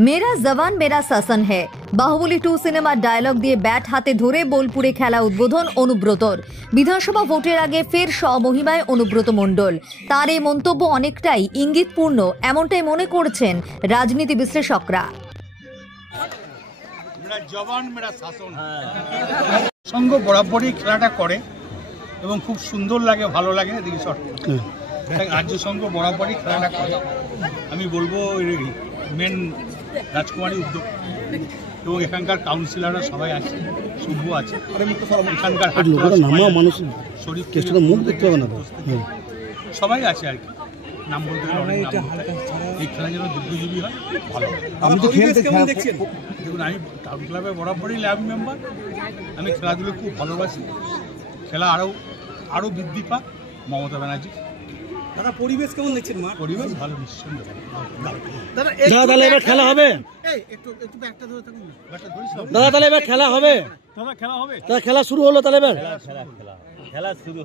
मेरा जवान मेरा शासन है बाहुबली 2 সিনেমার ডায়লগ দিয়ে ব্যাট হাতে ধরে বোলপুরে খেলা উদ্বোধন অনুব্রতর। বিধানসভা ভোটের আগে ফের স্বমহিমায় অনুব্রত মণ্ডল। তার এই মন্তব্য অনেকটাই ইঙ্গিতপূর্ণ, এমনটাই মনে করছেন রাজনীতি বিশ্লেষকরা। জওয়ান মেরা শাসন সঙ্গ বরাবরই খেলাটা করে এবং খুব সুন্দর লাগে, ভালো লাগে। এদিকে রাজ্য সংঘ বরাবরই খেলাটা করে। আমি বলবো মেন রাজকুমারী উদ্যোগ এবং এখানকার কাউন্সিলররা সবাই আছে, শুভ আছে, এখানকার শরীফ মুখ দেখতে হবে না, সবাই আছে আর কি। নাম বলতে গেলে এই খেলা যেন দীর্ঘজীবী হয়, ভালো। দেখুন, আমি টাউন ক্লাবে বরাবরই ল্যাব মেম্বার। আমি খেলাধুলো খুব ভালোবাসি। খেলা আরও বৃদ্ধি পাক। মমতা ব্যানার্জি দাদা, পরিবেশ কেমন দেখছেন? পরিবেশ ভালো, নিঃসন্দেহে। দাদা তাহলে এবার খেলা হবে? দাদা তাহলে এবার খেলা হবে? দাদা খেলা হবে? দাদা খেলা শুরু হলো তাহলে এবার? খেলা শুরু